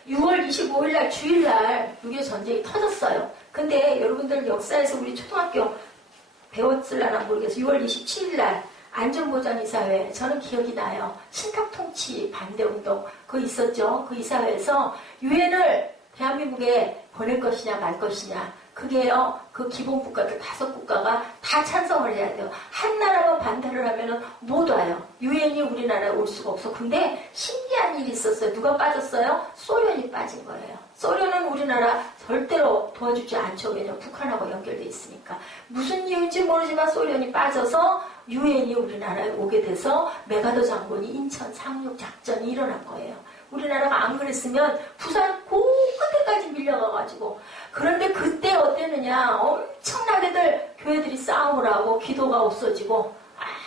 6월 25일 날 주일날 6.25 전쟁이 터졌어요. 근데 여러분들 역사에서 우리 초등학교 배웠을라나 모르겠어요. 6월 27일 날 안전보장이사회, 저는 기억이 나요. 신탁통치 반대운동 그거 있었죠. 그 이사회에서 유엔을 대한민국에 보낼 것이냐 말 것이냐, 그게요 그 기본 국가들 5국가가 다 찬성을 해야 돼요. 한 나라만 반대를 하면은 못 와요. 유엔이 우리나라에 올 수가 없어. 근데 신기한 일이 있었어요. 누가 빠졌어요? 소련이 빠진 거예요. 소련은 우리나라 절대로 도와주지 않죠. 왜냐면 북한하고 연결돼 있으니까. 무슨 이유인지 모르지만 소련이 빠져서 유엔이 우리나라에 오게 돼서 메가더 장군이 인천 상륙 작전이 일어난 거예요. 우리나라가 안 그랬으면 부산 그 끝에까지 밀려가가지고. 그런데 그때 어땠느냐, 엄청나게들 교회들이 싸움을 하고 기도가 없어지고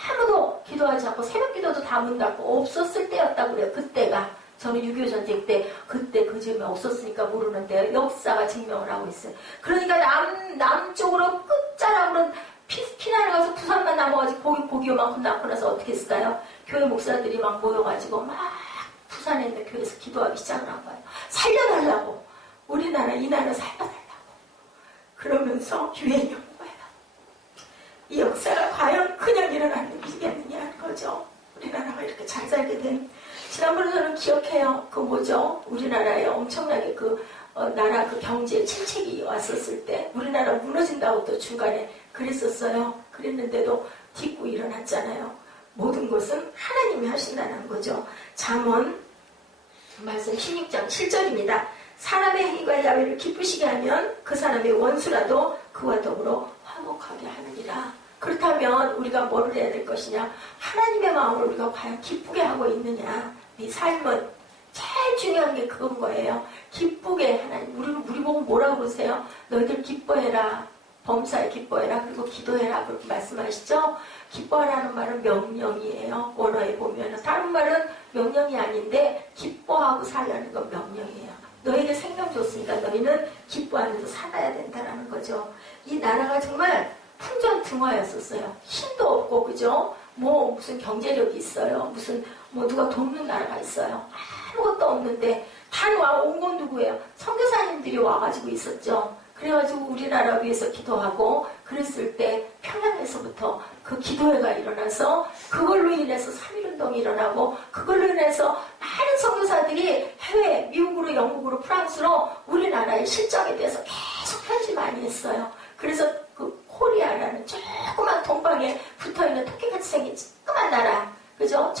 아무도 기도하지 않고 새벽 기도도 다 문 닫고 없었을 때였다고 그래요. 그때가. 저는 6.25 전쟁 때 그때 그 즈음에 없었으니까 모르는데 역사가 증명을 하고 있어요. 그러니까 남쪽으로 끝자락으로 피난을 가서 부산만 남아가지고 고기 요만큼 낳고 나서 어떻게 했을까요? 교회 목사들이 막 모여가지고 막 부산에 있는 교회에서 기도하기 시작을 한 거예요. 살려달라고. 우리나라 이 나라 살려달라고. 그러면서 유엔이 온 거예요. 이 역사가 과연 그냥 일어나는 일이겠느냐 하는 거죠. 우리나라가 이렇게 잘 살게 된. 지난번에 저는 기억해요. 그 뭐죠? 우리나라에 엄청나게 나라 그 경제 침체기 왔었을 때 우리나라 무너진다고 또 중간에 그랬었어요. 그랬는데도 딛고 일어났잖아요. 모든 것은 하나님이 하신다는 거죠. 잠언 말씀 16장 7절입니다. 사람의 행위가 야훼를 기쁘시게 하면 그 사람의 원수라도 그와 더불어 화목하게 하느니라. 그렇다면 우리가 뭐를 해야 될 것이냐? 하나님의 마음을 우리가 과연 기쁘게 하고 있느냐? 이 삶은 제일 중요한 게 그건 거예요. 기쁘게 하나님, 우리 보고 뭐라고 그러세요? 너희들 기뻐해라. 범사에 기뻐해라. 그리고 기도해라. 그렇게 말씀하시죠? 기뻐하라는 말은 명령이에요. 원어에 보면 다른 말은 명령이 아닌데 기뻐하고 살라는 건 명령이에요. 너에게 생명 줬으니까 너희는 기뻐하면서 살아야 된다는 거죠. 이 나라가 정말 풍전등화였었어요. 힘도 없고, 그죠? 뭐 무슨 경제력이 있어요. 무슨 뭐 누가 돕는 나라가 있어요. 아무것도 없는데 다 온 건 누구예요? 선교사님들이 와가지고 있었죠. 그래가지고 우리나라 위해서 기도하고 그랬을 때 평양에서부터 그 기도회가 일어나서 그걸로 인해서 3.1운동이 일어나고 그걸로 인해서 많은 선교사들이 해외, 미국으로, 영국으로, 프랑스로 우리나라의 실정에 대해서 계속 편지 많이 했어요. 그래서 그 코리아라는 조그만 동방에 붙어있는 토끼같이 생긴 조그만 나라, 그죠?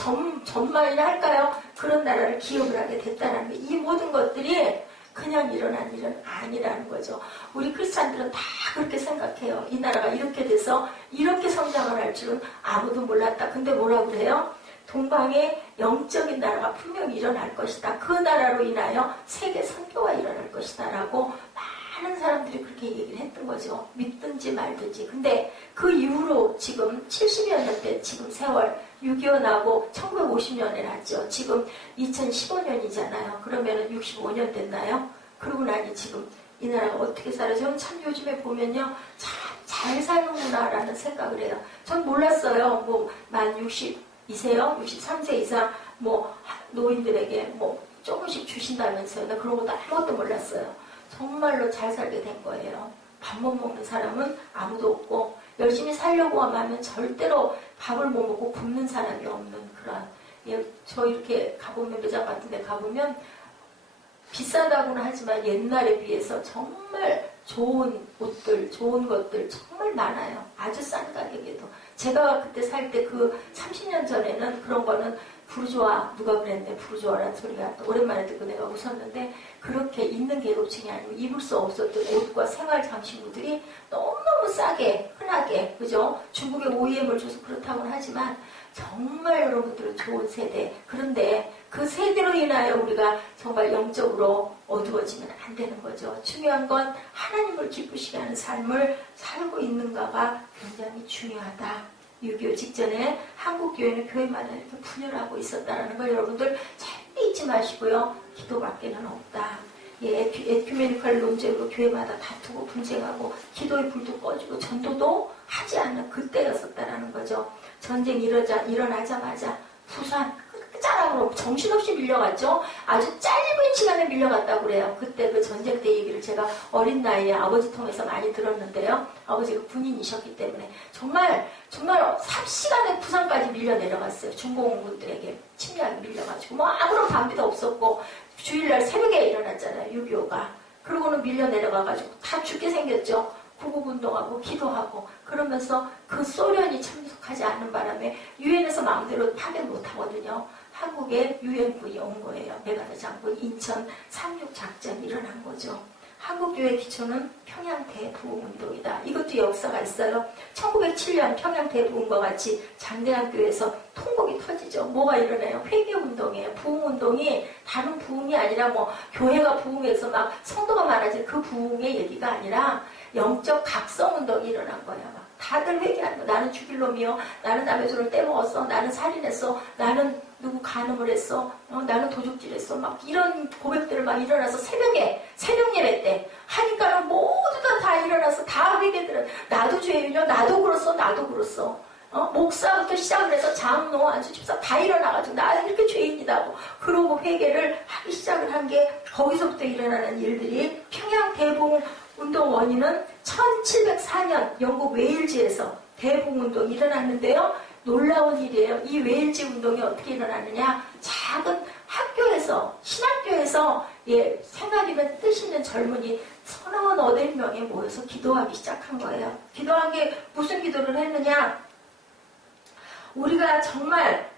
전말이나 할까요? 그런 나라를 기억을 하게 됐다는 게, 이 모든 것들이 그냥 일어난 일은 아니라는 거죠. 우리 크리스찬들은 다 그렇게 생각해요. 이 나라가 이렇게 돼서 이렇게 성장을 할 줄은 아무도 몰랐다. 근데 뭐라고 그래요? 동방에 영적인 나라가 분명히 일어날 것이다. 그 나라로 인하여 세계 선교가 일어날 것이다. 라고 많은 사람들이 그렇게 얘기를 했던 거죠. 믿든지 말든지. 근데 그 이후로 지금 70여 년대 지금 세월 6.25 나고 1950년에 났죠. 지금 2015년이잖아요. 그러면은 65년 됐나요? 그러고 나니 지금 이 나라가 어떻게 살아요? 저는 참 요즘에 보면요. 참 잘 사는구나라는 생각을 해요. 전 몰랐어요. 뭐 만 62세요? 63세 이상 뭐 노인들에게 뭐 조금씩 주신다면서요. 나 그런 것도 아무것도 몰랐어요. 정말로 잘 살게 된 거예요. 밥 못 먹는 사람은 아무도 없고 열심히 살려고 하면 절대로 밥을 못 먹고 굶는 사람이 없는 그런, 저 이렇게 가보면 매장 같은 데 가보면 비싸다고는 하지만 옛날에 비해서 정말 좋은 옷들, 좋은 것들 정말 많아요. 아주 싼 가격에도. 제가 그때 살 때 그 30년 전에는 그런 거는 부르주아, 누가 그랬네, 부르주아라는 소리가 또 오랜만에 듣고 내가 웃었는데, 그렇게 있는 계급층이 아니면 입을 수 없었던 옷과 생활 장신구들이 너무너무 싸게, 흔하게, 그죠? 중국에 OEM을 줘서 그렇다고는 하지만 정말 여러분들은 좋은 세대. 그런데 그 세대로 인하여 우리가 정말 영적으로 어두워지면 안 되는 거죠. 중요한 건 하나님을 기쁘시게 하는 삶을 살고 있는가가 굉장히 중요하다. 6.25 직전에 한국 교회는 교회마다 이렇게 분열하고 있었다는 걸 여러분들 절대 잊지 마시고요. 기도밖에는 없다. 에큐메니컬 논쟁으로 교회마다 다투고 분쟁하고 기도의 불도 꺼지고 전도도 하지 않는 그때였었다는 거죠. 전쟁이 일어나자마자 부산 짜라고 정신없이 밀려갔죠. 아주 짧은 시간에 밀려갔다고 그래요. 그때 그 전쟁 때 얘기를 제가 어린 나이에 아버지 통해서 많이 들었는데요. 아버지가 군인이셨기 때문에 정말 삽시간에 부산까지 밀려 내려갔어요. 중공군들에게 침략이 밀려가지고 뭐 아무런 방비도 없었고 주일날 새벽에 일어났잖아요. 6.25가. 그러고는 밀려 내려가가지고 다 죽게 생겼죠. 구국운동하고 기도하고 그러면서 그 소련이 참석하지 않는 바람에 유엔에서 마음대로 파견 못하거든요. 한국에 유엔군이 온 거예요. 메가더 장군 인천 36 작전이 일어난 거죠. 한국교회 기초는 평양 대부흥운동이다. 이것도 역사가 있어요. 1907년 평양 대부흥과 같이 장대한 교회에서 통곡이 터지죠. 뭐가 일어나요? 회개운동이에요. 부흥운동이 다른 부흥이 아니라 뭐 교회가 부흥해서 막 성도가 많아진 그 부흥의 얘기가 아니라 영적 각성운동이 일어난 거예요. 막 다들 회개하는 거. 나는 죽일 놈이요. 나는 남의 손을 떼먹었어. 나는 살인했어. 나는 누구 간음을 했어. 나는 도둑질했어. 막 이런 고백들을 막 일어나서 새벽 예배 때 하니까는 모두 다 일어나서 다 회개들은 나도 죄인이요. 나도 그렇어. 목사부터 시작을 해서 장로, 안수집사 다 일어나가지고 나 이렇게 죄인이다고 그러고 회개를 하기 시작을 한 게 거기서부터 일어나는 일들이 평양 대부흥 운동 원인은 1704년 영국 웨일즈에서 대부흥운동이 일어났는데요. 놀라운 일이에요. 이 웨일즈 운동이 어떻게 일어나느냐. 작은 학교에서, 신학교에서 생각이면 뜻 있는 젊은이 38명이 모여서 기도하기 시작한 거예요. 기도한 게 무슨 기도를 했느냐. 우리가 정말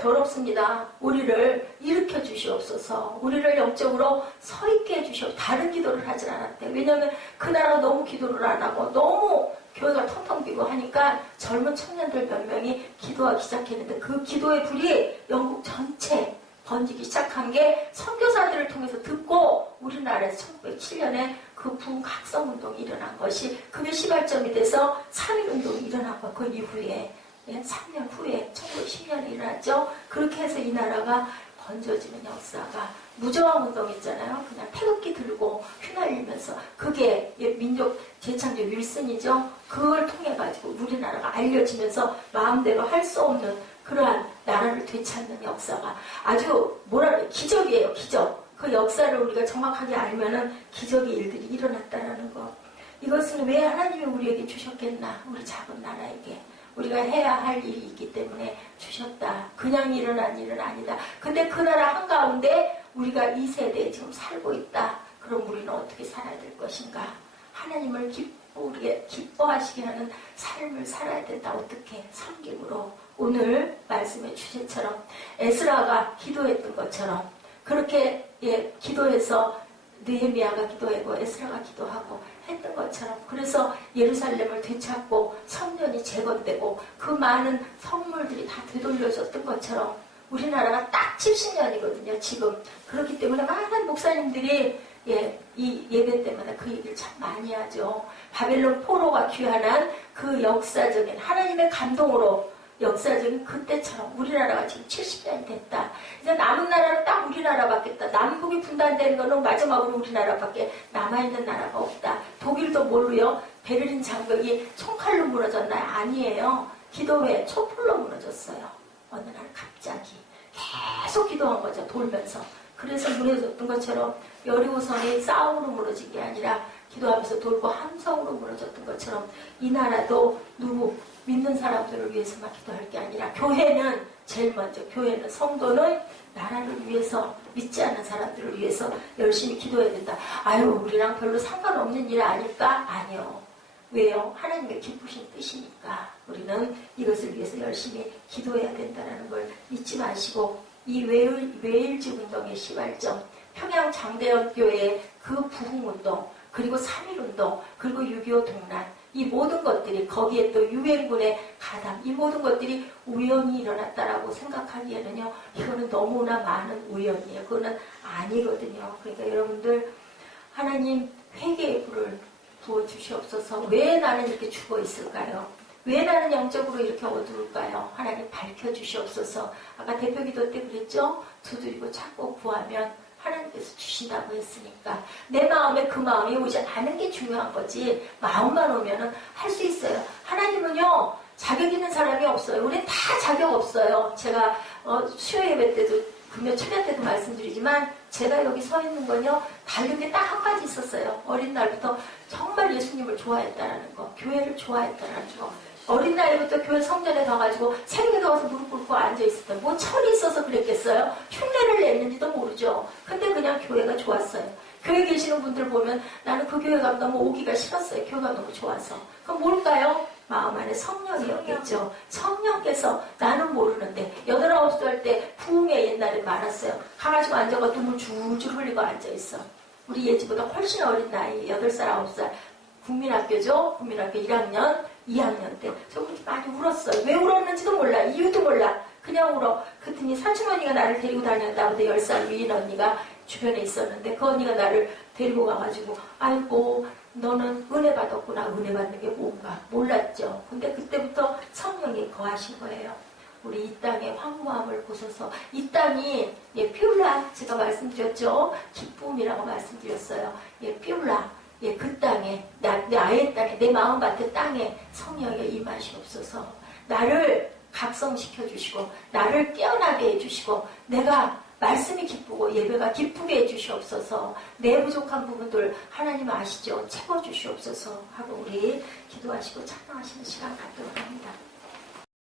더럽습니다. 우리를 일으켜 주시옵소서. 우리를 영적으로 서 있게 해주시옵소서. 다른 기도를 하질 않았대요. 왜냐하면 그 나라가 너무 기도를 안 하고 너무 교회가 텅텅 비고 하니까 젊은 청년들 몇 명이 기도하기 시작했는데 그 기도의 불이 영국 전체 번지기 시작한 게 선교사들을 통해서 듣고 우리나라에서 1907년에 그 부흥 각성운동이 일어난 것이 그게 시발점이 돼서 3.1운동이 일어난 거예요. 그 이후에 3년 후에 1910년에 일어났죠. 그렇게 해서 이 나라가 번져지는 역사가 무저항 운동 있잖아요. 그냥 태극기 들고 휘날리면서 그게 민족 재창조 윌슨이죠. 그걸 통해 가지고 우리나라가 알려지면서 마음대로 할 수 없는 그러한 나라를 되찾는 역사가 아주 기적이에요. 기적. 그 역사를 우리가 정확하게 알면은 기적의 일들이 일어났다라는 것. 이것은 왜 하나님이 우리에게 주셨겠나? 우리 작은 나라에게. 우리가 해야 할 일이 있기 때문에 주셨다. 그냥 일어난 일은 아니다. 근데 그 나라 한가운데 우리가 이 세대에 지금 살고 있다. 그럼 우리는 어떻게 살아야 될 것인가? 하나님을 우리가 기뻐하시게 하는 삶을 살아야 된다. 어떻게? 섬김으로. 오늘 말씀의 주제처럼 에스라가 기도했던 것처럼 그렇게 기도해서 느헤미야가 기도하고 에스라가 기도하고 했던 것처럼 그래서 예루살렘을 되찾고 성전이 재건되고 그 많은 선물들이 다 되돌려졌던 것처럼 우리나라가 딱 70년이거든요. 지금. 그렇기 때문에 많은 목사님들이 이 예배 때마다 그 얘기를 참 많이 하죠. 바벨론 포로가 귀환한 그 역사적인 하나님의 감동으로 역사적인 그때처럼 우리나라가 지금 70년이 됐다. 이제 남은 나라는 딱 우리나라밖에 없다. 남북이 분단되는 거는 마지막으로 우리나라밖에 남아있는 나라가 없다. 독일도 뭘로요? 베를린 장벽이 총칼로 무너졌나요? 아니에요. 기도회 촛불로 무너졌어요. 어느 날 갑자기 계속 기도한 거죠. 돌면서. 그래서 무너졌던 것처럼 여리고성이 싸움으로 무너진 게 아니라 기도하면서 돌고 함성으로 무너졌던 것처럼 이 나라도 누구 믿는 사람들을 위해서만 기도할 게 아니라 교회는 제일 먼저 교회는 성도는 나라를 위해서 믿지 않는 사람들을 위해서 열심히 기도해야 된다. 아유 우리랑 별로 상관없는 일 아닐까? 아니요. 왜요? 하나님의 기쁘신 뜻이니까 우리는 이것을 위해서 열심히 기도해야 된다는 걸 잊지 마시고 이 외일지 운동의 시발점 평양 장대현 교회의 그 부흥운동 그리고 3.1운동 그리고 6.25 동란 이 모든 것들이 거기에 또 유엔군의 가담 이 모든 것들이 우연히 일어났다라고 생각하기에는요 이거는 너무나 많은 우연이에요. 그거는 아니거든요. 그러니까 여러분들 하나님 회개의 불을 부어주시옵소서. 왜 나는 이렇게 죽어 있을까요? 왜 나는 영적으로 이렇게 어두울까요? 하나님 밝혀주시옵소서. 아까 대표기도 때 그랬죠? 두드리고 찾고 구하면 하나님께서 주신다고 했으니까 내 마음에 그 마음이 오지 않은 게 중요한 거지 마음만 오면은 할 수 있어요. 하나님은요 자격 있는 사람이 없어요. 우린 다 자격 없어요. 제가 수요 예배 때도 금요 철야 때도 말씀드리지만 제가 여기 서 있는 건요 다른 게 딱 한 가지 있었어요. 어린 날부터 정말 예수님을 좋아했다라는 거, 교회를 좋아했다라는 거. 어린 나이부터 교회 성전에 가가지고 새벽에 가서 무릎 꿇고 앉아있었던 뭐 철이 있어서 그랬겠어요? 흉내를 냈는지도 모르죠. 근데 그냥 교회가 좋았어요. 교회 계시는 분들 보면 나는 그 교회 가면 너무 오기가 싫었어요. 교회가 너무 좋아서. 그럼 뭘까요? 마음 안에 성령이었겠죠. 성령께서 나는 모르는데 8, 9살 때 부흥회 옛날에 많았어요. 가가지고 앉아가 눈물 줄줄 흘리고 앉아있어. 우리 예지보다 훨씬 어린 나이 8살, 9살 국민학교죠. 국민학교 1학년 2학년 때 저 많이 울었어요. 왜 울었는지도 몰라. 이유도 몰라. 그냥 울어. 그랬더니 사촌언니가 나를 데리고 다녔다. 근데 10살 위인 언니가 주변에 있었는데 그 언니가 나를 데리고 가가지고 아이고 너는 은혜 받았구나. 은혜 받는 게 뭔가 몰랐죠. 근데 그때부터 성령이 거하신 거예요. 우리 이 땅의 황무함을 보셔서 이 땅이 피울라 제가 말씀드렸죠. 기쁨이라고 말씀드렸어요. 피울라 그 땅에 나의 땅에 내 마음밭의 땅에 성령의 임하시옵소서. 나를 각성시켜 주시고 나를 깨어나게 해주시고 내가 말씀이 기쁘고 예배가 기쁘게 해주시옵소서. 내 부족한 부분들 하나님 아시죠? 채워주시옵소서 하고 우리 기도하시고 찬양하시는 시간 갖도록 합니다.